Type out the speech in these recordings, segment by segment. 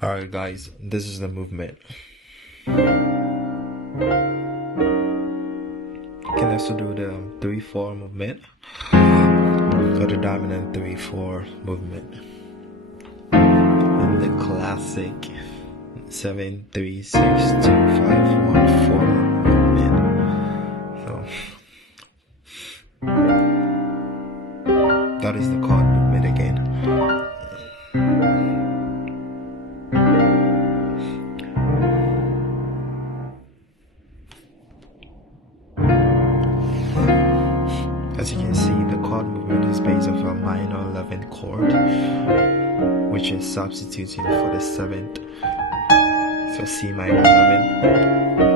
Alright guys, this is the movement. You can also do the 3-4 movement or the dominant 3-4 movement and the classic 7-3-6-2-5-1-4 movement. So that is the chord movement again. As you can see, the chord movement is based off a minor 11th chord, which is substituting for the 7th. So C minor 11.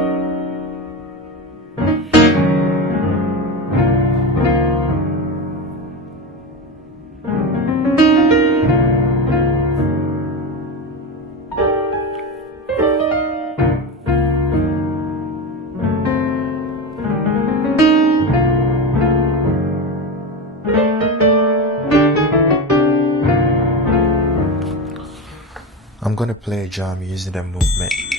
I'm gonna play a drum using the movement.